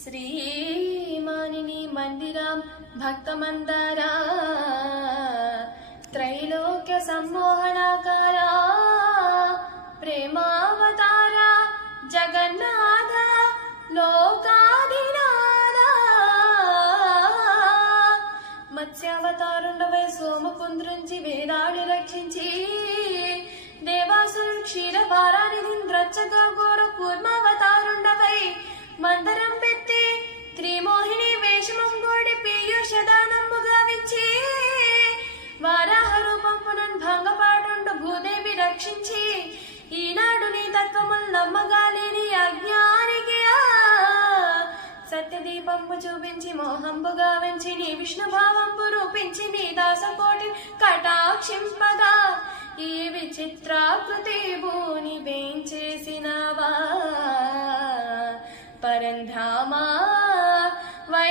श्रीमानिनी मंदिरं भक्तमन्दारा त्रैलोक्य सम्मोहनाकारा प्रेमावतारा जगन्नाथ लोकाधिनाथा मत्स्यावतारुंडवै सोमपुंद्रुंचि वेदाडि रक्षिंచి देवासुर क्षीरवारानिधिंद्रच्चगा घोर कूर्मावतारुंडवै మందరం పెట్టి త్రిమోహిని వేషమం గోడి పీయూషదానంబు గావించి వారాహ రూపం పునన్ భంగపాటుండు భూదేవి రక్షించి ఈనాడు నీ తత్వముల్ నమ్మగాలేని అజ్ఞానికి సత్యదీపంబు చూపించి మోహంబు గావించి నీ విష్ణు భావంబు రూపించి నీ దాసకోటి కటాక్షింపగా ఈ విచిత్రాకృతి భూని వేంచేసినవా పరంధామా వై